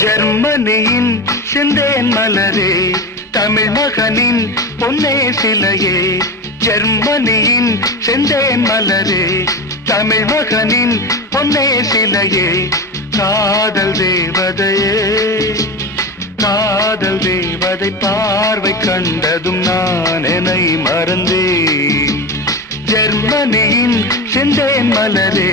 ஜெர்மனியின் செந்தேன் மலரே, தமிழ் மகனின் பொன்னே சிலையே. ஜெர்மனியின் செந்தேன் மலரே, தமிழ் மகனின் பொன்னே சிலையே. காதல் தேவதையே, காதல் தேவதை பார்வை கண்டதும் நான் என்னை மறந்தேன். ஜெர்மனியின் செந்தேன் மலரே.